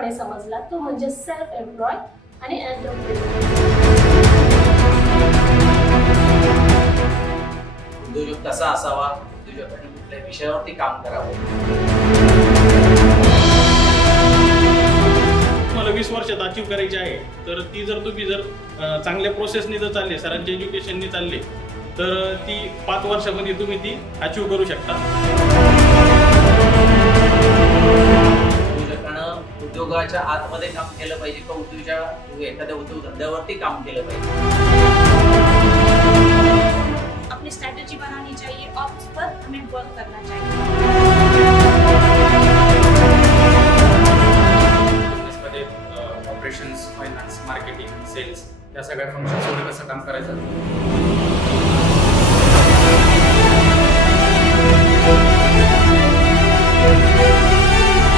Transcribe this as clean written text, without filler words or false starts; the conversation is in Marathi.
स्पष्टपणे समजला तो म्हणजे सेल्फ एम्प्लॉय आणि एंटरप्रेन्योर। उद्योजक कसा असावा, उद्योजकांनी कुठल्या विषयावरती काम करावं। मला 20 वर्षात अचीव करायची आहे तर ती जर तुम्ही चांगल्या प्रोसेसने जर चालले, सरांच्या एज्युकेशनने चालले तर ती 5 वर्षामध्ये तुम्ही ती अचीव करू शकता। उद्योजकांना उद्योगाच्या आतमध्ये काम केलं पाहिजे का एखाद्या उद्योगधंद्यावरती काम केलं पाहिजे? अपनी स्ट्रैटेजी बनानी चाहिए और उस पर हमें वर्क करना चाहिए। बिझनेसमध्ये ऑपरेशन्स, फायनान्स, मार्केटिंग, सेल्स या सगळ्या फंक्शन्सवर कसं काम करायचं